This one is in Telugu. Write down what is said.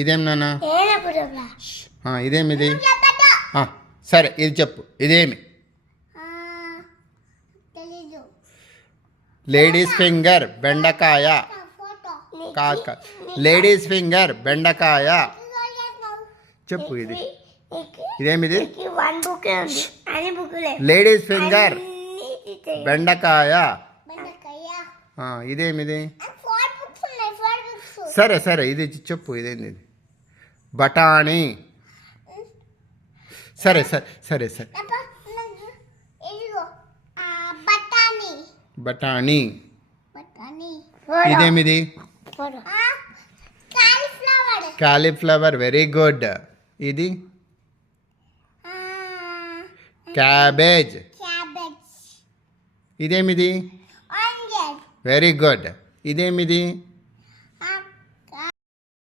ఇదేం నాన్న? ఇదేమిది? సరే ఇది చెప్పు, ఇదేమి? లేడీస్ ఫింగర్ బెండకాయ. కాక లేడీస్ ఫింగర్ బెండకాయ చెప్పు. ఇదేమిది? లేడీస్ ఫింగర్ బెండకాయ. ఇదేమిది? సరే సరే ఇది చెప్పు, ఇదేంది? బఠానీ. సరే సరే సరే సరే బఠానీ. ఇదేమిది? కాలీఫ్లవర్. Very good. ఇది క్యాబేజ్. ఇదేమిది? Very good. ఇదేమిది?